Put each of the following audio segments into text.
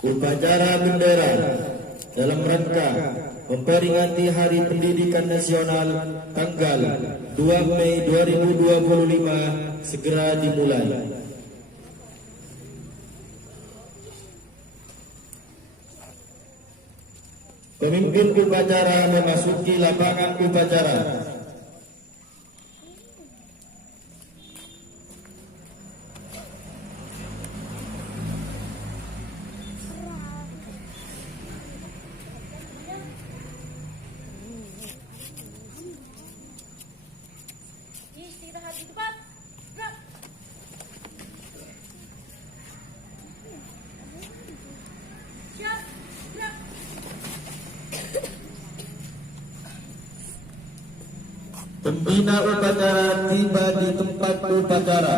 Upacara bendera dalam rangka memperingati Hari Pendidikan Nasional tanggal 2 Mei 2025 segera dimulai. Pemimpin upacara memasuki lapangan upacara. Istirahat di depan. Gerak. Siap. Gerak. Pembina upacara tiba di tempat upacara.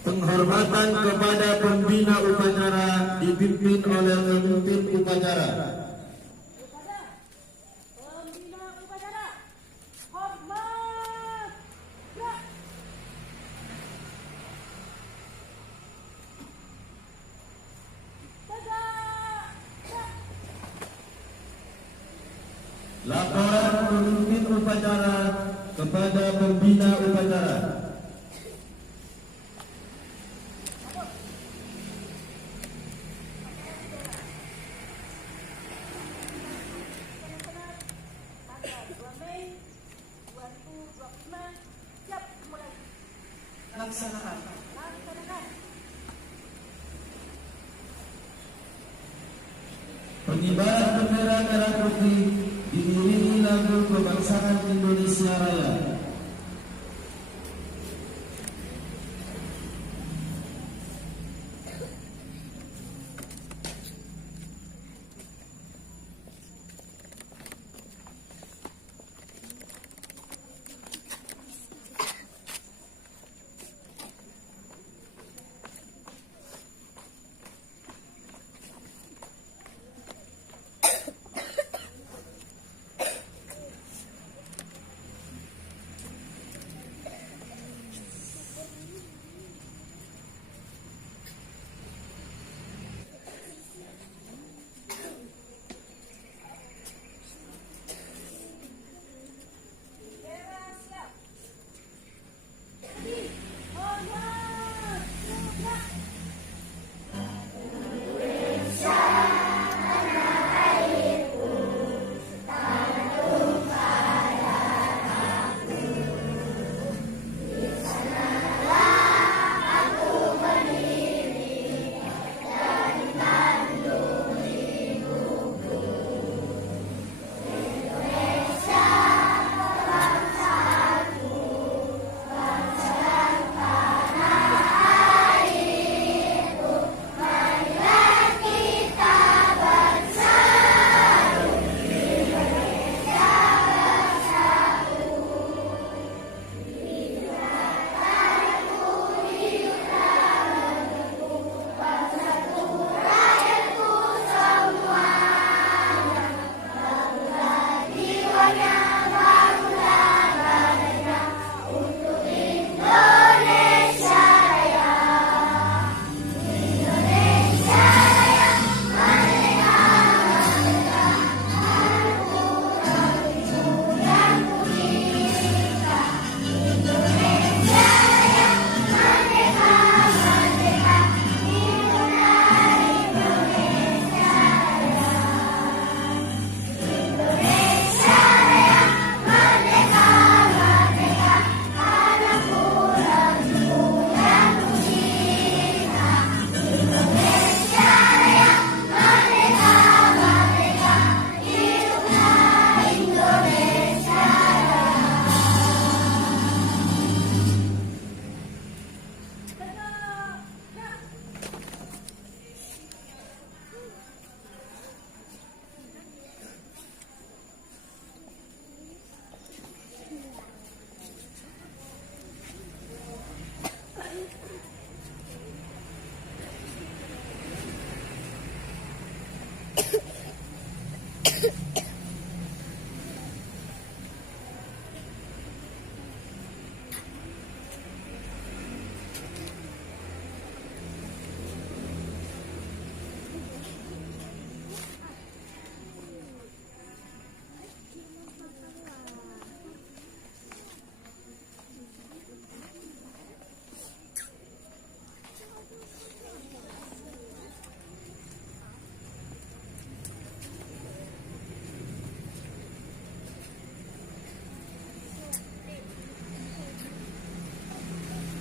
Penghormatan kepada pembina upacara dipimpin oleh pemimpin upacara. Kepada pembina upacara. Hormat. Gerak. Tegak. Gerak. Laporan pemimpin upacara kepada pembina upacara. Tanggal 2 Mei 2025. Siap mulai. Laksanakan. Laksanakan. Pengibaran bendera merah putih diiringi lagu kebangsaan Indonesia Raya.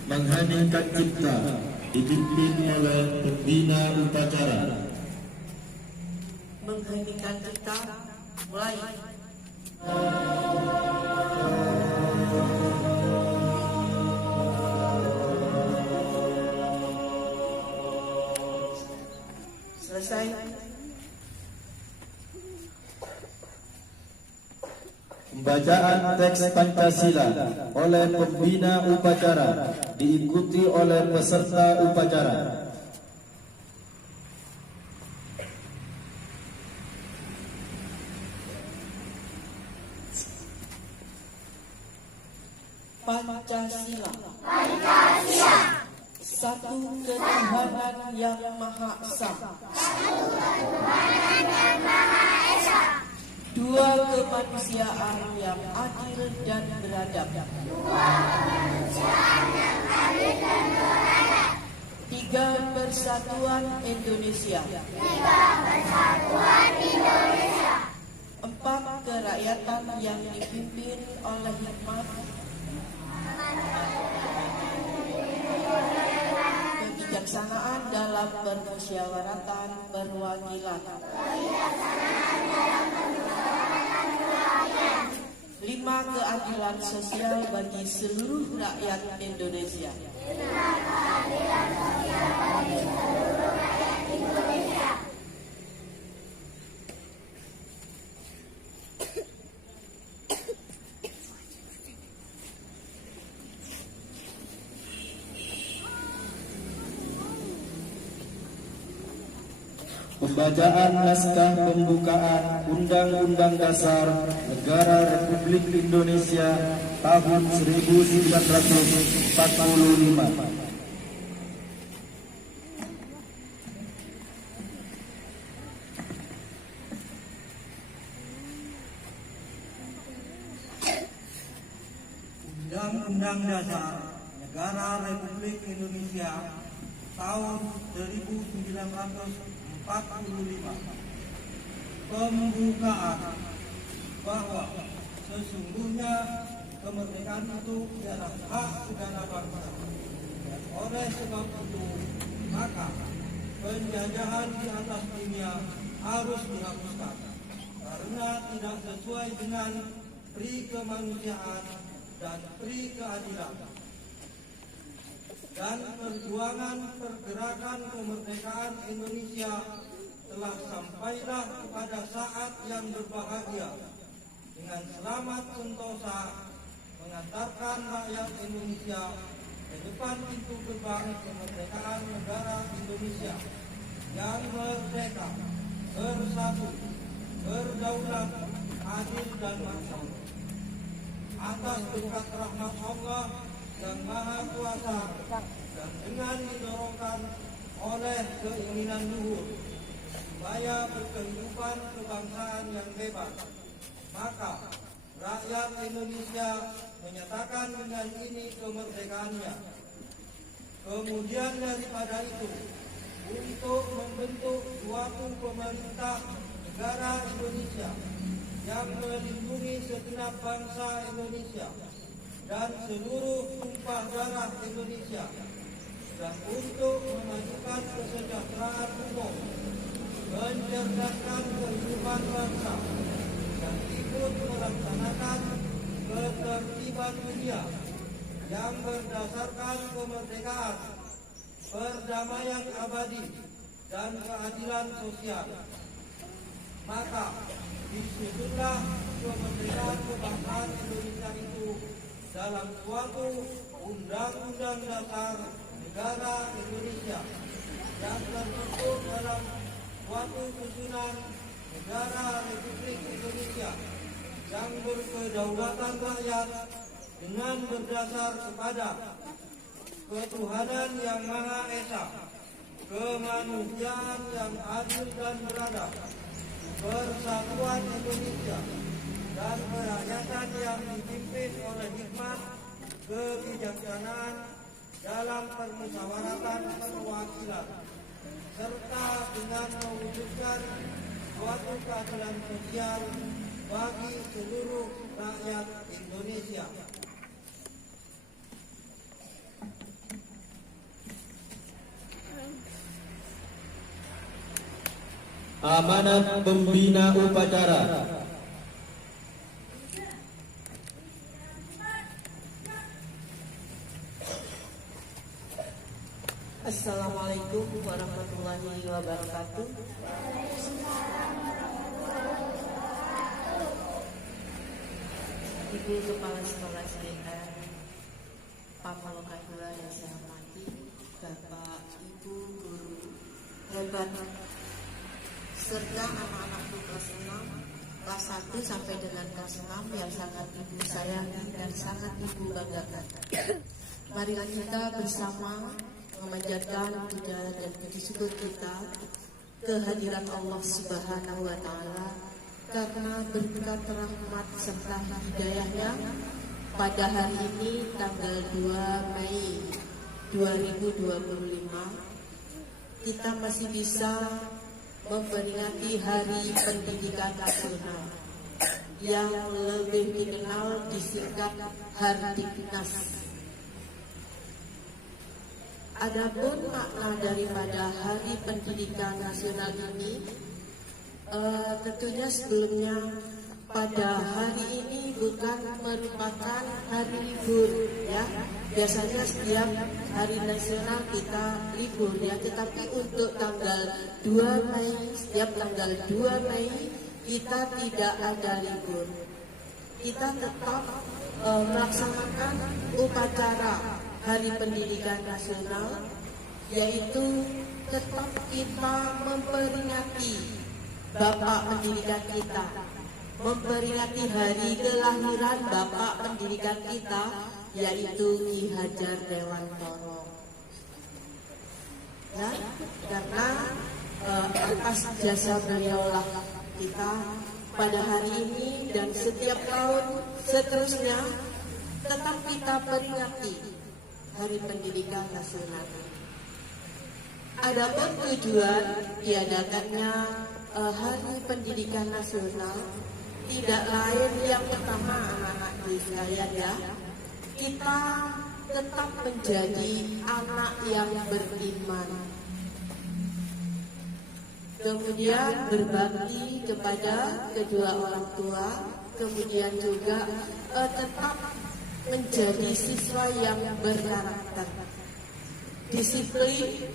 mengheningkan cipta dipimpin oleh pembina upacara. Mengheningkan cipta mulai. Selesai. Pembacaan teks Pancasila oleh pembina upacara diikuti oleh peserta upacara. Pancasila. Satu ketuhanan yang Maha Esa. Dua kemanusiaan yang adil dan beradab. Tiga persatuan Indonesia. Empat kerakyatan yang dipimpin oleh hikmat, kebijaksanaan dalam permusyawaratan perwakilan. 5 keadilan sosial bagi seluruh rakyat Indonesia. Pembacaan naskah pembukaan Undang-Undang Dasar Negara Republik Indonesia tahun 1945. Undang-Undang Dasar Negara Republik Indonesia tahun 1945. Pembukaan bahwa sesungguhnya kemerdekaan itu adalah hak segala bangsa, dan oleh sebab itu maka penjajahan di atas dunia harus dihapuskan karena tidak sesuai dengan pri kemanusiaan dan pri keadilan. Dan perjuangan pergerakan kemerdekaan Indonesia telah sampailah kepada saat yang berbahagia dengan selamat sentosa mengantarkan rakyat Indonesia ke depan pintu gerbang kemerdekaan negara Indonesia yang merdeka, bersatu, berdaulat, adil dan makmur. Atas berkat rahmat Allah yang Maha Kuasa dan dengan didorongkan oleh keinginan luhur supaya berkehidupan kebangsaan yang bebas, maka rakyat Indonesia menyatakan dengan ini kemerdekaannya. Kemudian daripada itu, untuk membentuk suatu pemerintah negara Indonesia yang melindungi segenap bangsa Indonesia dan seluruh tumpah darah Indonesia, dan untuk memajukan kesejahteraan umum, mencerdaskan kehidupan bangsa, dan ikut melaksanakan ketertiban dunia yang berdasarkan kemerdekaan, perdamaian abadi, dan keadilan sosial. Maka disusunlah kemerdekaan kebangsaan Indonesia itu dalam suatu Undang-Undang Dasar Negara Indonesia yang terbentuk dalam suatu susunan Negara Republik Indonesia yang berkedaulatan rakyat dengan berdasar kepada ketuhanan yang Maha Esa, kemanusiaan yang adil dan beradab, persatuan Indonesia, dan kerakyatan yang dipimpin oleh hikmat, kebijaksanaan dalam permusyawaratan perwakilan, serta dengan mewujudkan suatu keadilan sosial bagi seluruh rakyat Indonesia. Amanat pembina upacara. Assalamualaikum warahmatullahi wabarakatuh. Ibu Kepala Sekolah SDN Pamaloka yang saya hormati, Bapak, Ibu, guru hebat, serta anak-anakku kelas 6, kelas 1 sampai dengan kelas 6 yang sangat Ibu sayangi dan sangat Ibu banggakan. Marilah kita bersama memanjatkan puja dan puji syukur kita kehadiran Allah Subhanahu wa Ta'ala karena berkat rahmat serta hidayahnya pada hari ini tanggal 2 Mei 2025 kita masih bisa memperingati Hari Pendidikan Nasional yang lebih dikenal disingkat Hardiknas. Adapun makna daripada Hari Pendidikan Nasional ini, tentunya sebelumnya pada hari ini bukan merupakan hari libur, ya. Biasanya setiap hari nasional kita libur, ya. Tetapi untuk tanggal 2 Mei, setiap tanggal 2 Mei kita tidak ada libur. Kita tetap melaksanakan upacara Hari Pendidikan Nasional, yaitu tetap kita memperingati Bapak Pendidikan kita, memperingati hari kelahiran Bapak Pendidikan kita, yaitu Ki Hajar Dewantoro. Ya, karena atas jasa beliaulah kita pada hari ini dan setiap tahun seterusnya tetap kita peringati Hari Pendidikan Nasional. Adapun tujuan diadakannya Hari Pendidikan Nasional tidak lain, yang pertama anak-anak sekalian, ya, kita tetap menjadi anak yang beriman, kemudian berbakti kepada kedua orang tua, kemudian juga tetap menjadi siswa yang berkarakter, disiplin,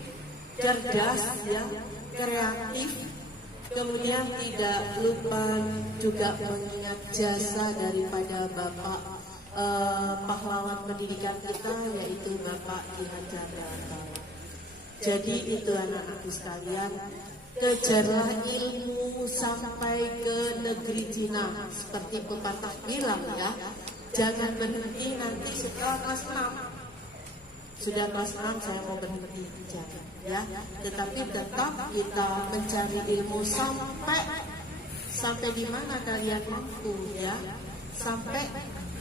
cerdas, ya, kreatif, kemudian tidak lupa juga mengingat jasa daripada Bapak pahlawan pendidikan kita, yaitu Bapak Ki Hajar Dewantoro. Jadi itu anak-anakku sekalian, kejarlah ilmu sampai ke negeri Cina, seperti pepatah bilang, ya. Jangan berhenti nanti setelah kelas 6. Sudah kelas 6 saya mau berhenti, jangan, ya. Tetapi tetap kita mencari ilmu sampai di mana kalian mampu, ya. Sampai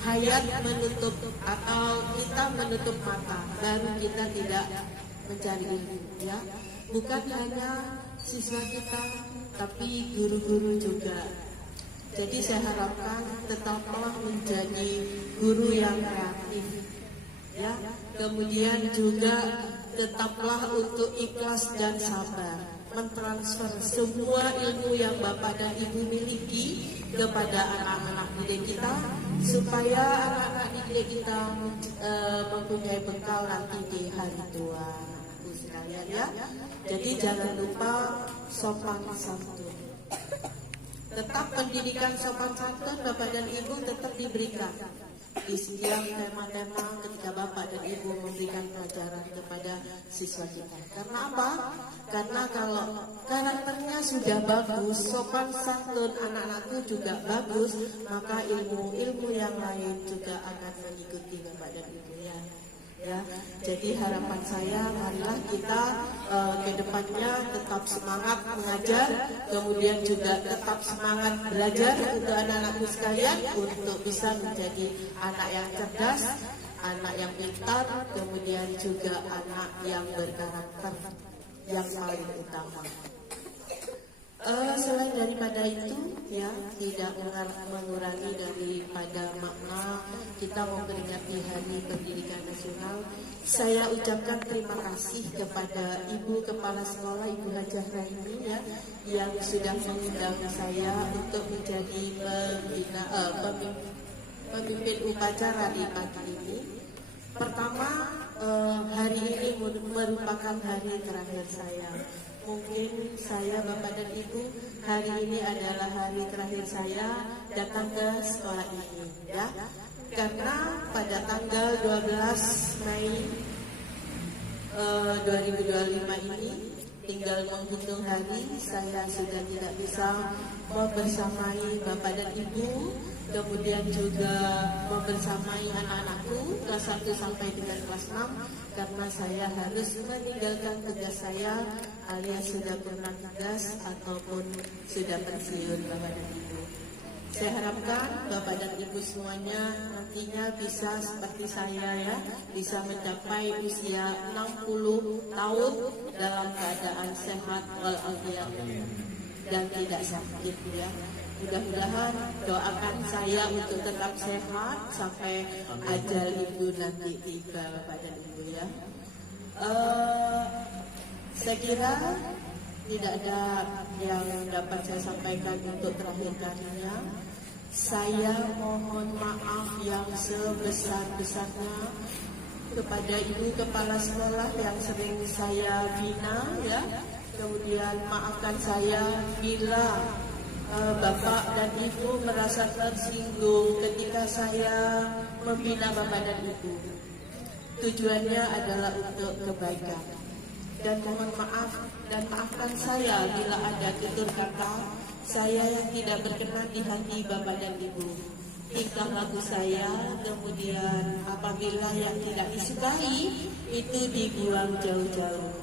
hayat menutup atau kita menutup mata, baru kita tidak mencari ilmu, ya. Bukan hanya siswa kita, tapi guru-guru juga. Jadi saya harapkan tetaplah menjadi guru yang kreatif, ya. Kemudian juga tetaplah untuk ikhlas dan sabar, mentransfer semua ilmu yang Bapak dan Ibu miliki kepada anak-anak didik kita, supaya anak-anak didik kita mempunyai bekal nanti di hari tua, anakku sekalian, ya. Jadi jangan lupa sopan santun. Tetap pendidikan sopan santun Bapak dan Ibu tetap diberikan di setiap tema-tema ketika Bapak dan Ibu memberikan pelajaran kepada siswa kita. Karena apa? Karena kalau karakternya sudah bagus, sopan santun anak-anakku juga bagus, maka ilmu-ilmu yang lain juga akan mengikuti Bapak dan Ibu, ya. Ya, jadi harapan saya, marilah kita ke depannya tetap semangat mengajar, kemudian juga tetap semangat belajar untuk anak-anakku sekalian, untuk bisa menjadi anak yang cerdas, anak yang pintar, kemudian juga anak yang berkarakter yang paling utama. Selain daripada itu, ya, tidak mengurangi daripada makna kita kita memperingati Hari Pendidikan Nasional, saya ucapkan terima kasih kepada Ibu Kepala Sekolah, Ibu Hajah Rahimi ya, yang sudah mengundang saya untuk menjadi pemimpin upacara di pagi ini. Pertama, hari ini merupakan hari terakhir saya. Mungkin saya, Bapak dan Ibu, hari ini adalah hari terakhir saya datang ke sekolah ini ya. Karena pada tanggal 12 Mei 2025 ini tinggal menghitung hari, saya sudah tidak bisa membersamai Bapak dan Ibu, kemudian juga membersamai anak-anakku kelas 1 sampai dengan kelas 6, karena saya harus meninggalkan tugas saya alias sudah pernah tugas ataupun sudah pensiun Bapak dan Ibu. Saya harapkan Bapak dan Ibu semuanya nantinya bisa seperti saya ya, bisa mencapai usia 60 tahun dalam keadaan sehat walafiat dan tidak sakit ya. Mudah-mudahan doakan saya untuk tetap sehat sampai ajal Ibu nanti tiba Bapak dan Ibu ya. Saya kira tidak ada yang dapat saya sampaikan untuk terakhir kalinya. Saya mohon maaf yang sebesar-besarnya kepada Ibu Kepala Sekolah yang sering saya bina ya. Kemudian maafkan saya bila Bapak dan Ibu merasa tersinggung ketika saya membina Bapak dan Ibu. Tujuannya adalah untuk kebaikan. Dan mohon maaf dan maafkan saya bila ada tutur kata saya yang tidak berkenan di hati Bapak dan Ibu. Tingkah laku saya, kemudian apabila yang tidak disukai itu dibuang jauh-jauh.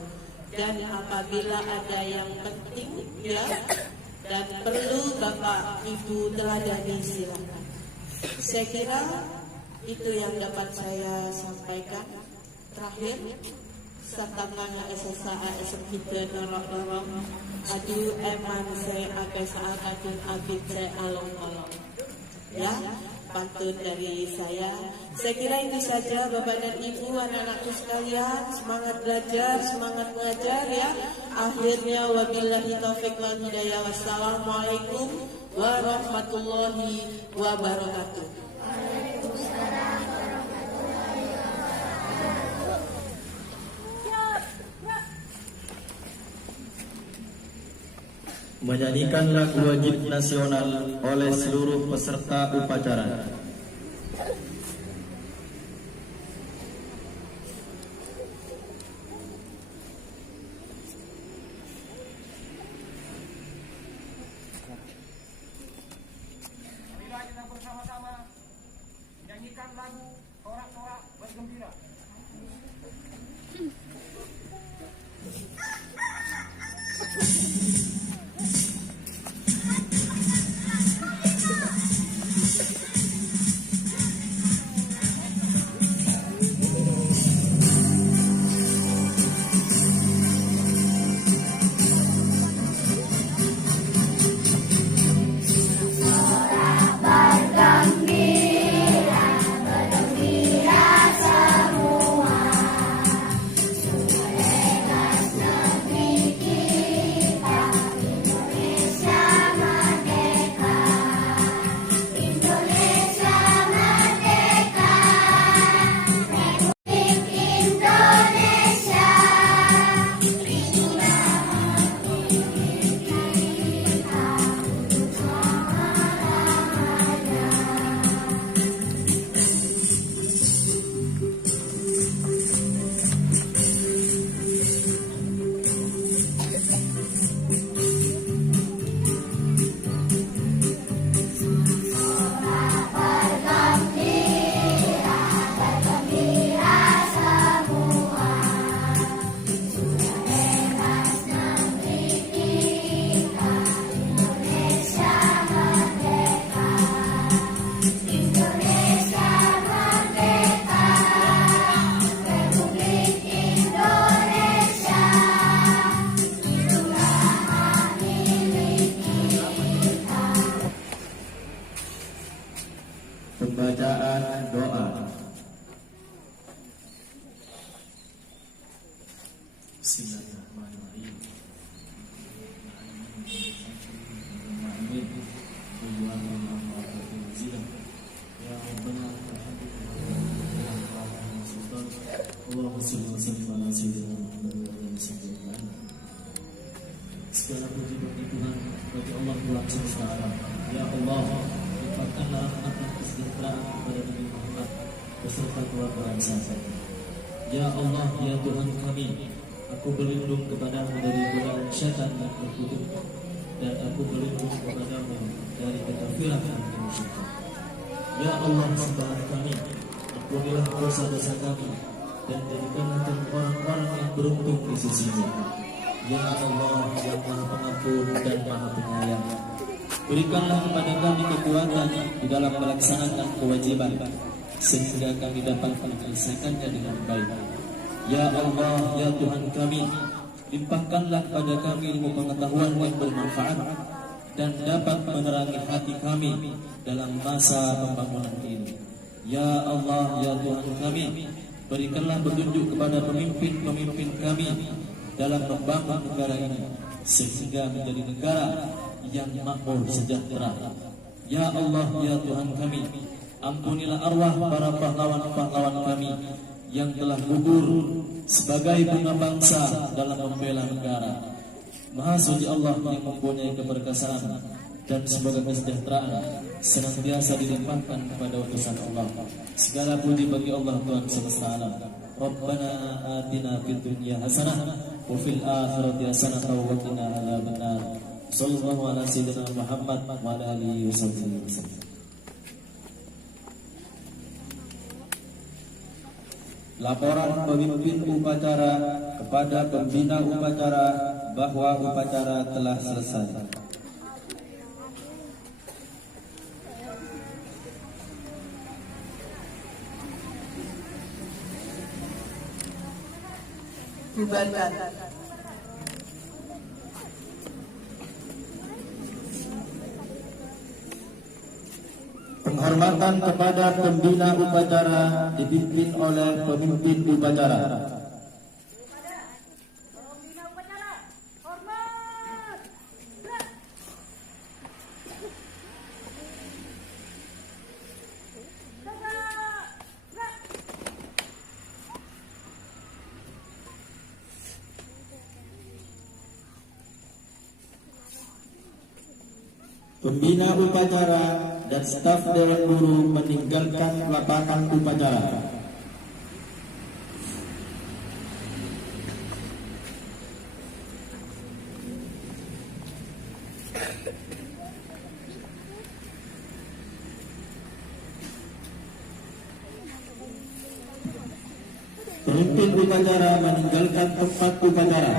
Dan apabila ada yang penting ya dan perlu Bapak Ibu teladani silakan. Saya kira itu yang dapat saya sampaikan. Terakhir, satangannya SSA kita dorong adu eman saya akai saakatun abid saya along-along ya, pantun dari saya. Saya kira itu saja Bapak dan Ibu, anak-anakku sekalian, semangat belajar, semangat mengajar ya. Akhirnya wabillahi taufiq wal hidayah. Wassalamualaikum warahmatullahi wabarakatuh. Menyanyikan lagu wajib nasional oleh seluruh peserta upacara. Marilah kita bersama-sama menyanyikan lagu Sorak-sorak bergembira. Bergembira semua Bacaan doa. Bismillahirrahmanirrahim. Segala puji bagi Tuhan, bagi Allah Tuhan semesta alam. Ya Allah, limpahkanlah rahmat dan kesejahteraan kepada Nabi Muhammad beserta keluarga dan sahabat. Ya Allah, ya Tuhan kami, aku berlindung kepadamu dari godaan syaitan dan terkutuk, dan aku berlindung kepadamu dari kekafiran dan kemusyrikan. Ya Allah, Sembahan kami, ampunilah dosa-dosa kami, dan jadikanlah kami orang-orang yang beruntung di sisi-Mu. Ya Allah, yang Maha Pengampun dan Maha Penyayang, berikanlah kepada kami kekuatan di dalam melaksanakan kewajiban, sehingga kami dapat menyelesaikannya dengan baik. Ya Allah, ya Tuhan kami, limpahkanlah kepada kami ilmu pengetahuan yang bermanfaat dan dapat menerangi hati kami dalam masa pembangunan ini. Ya Allah, ya Tuhan kami, berikanlah petunjuk kepada pemimpin-pemimpin kami dalam membangun negara ini, sehingga menjadi negara yang makmur sejahtera. Ya Allah, ya Tuhan kami, ampunilah arwah para pahlawan-pahlawan kami yang telah gugur sebagai bunga bangsa dalam membela negara. Maha suci Allah yang mempunyai keperkasaan dan semoga kesejahteraan senantiasa dilimpahkan kepada utusan Allah. Segala puji bagi Allah Tuhan semesta alam. Rabbana atina fid dunya hasanah wa fil akhirati hasanah wa qina adzabannar. Sallallahu ala sayyidina Muhammad wa ala alihi wasallam. Laporan pemimpin upacara kepada pembina upacara bahwa upacara telah selesai. Bubarkan. Penghormatan kepada pembina upacara dipimpin oleh pemimpin upacara. Pembina upacara, hormat. Gerak. Tegak. Gerak. Pembina upacara dan staf Dewan Guru meninggalkan lapangan upacara. Pemimpin upacara meninggalkan tempat upacara.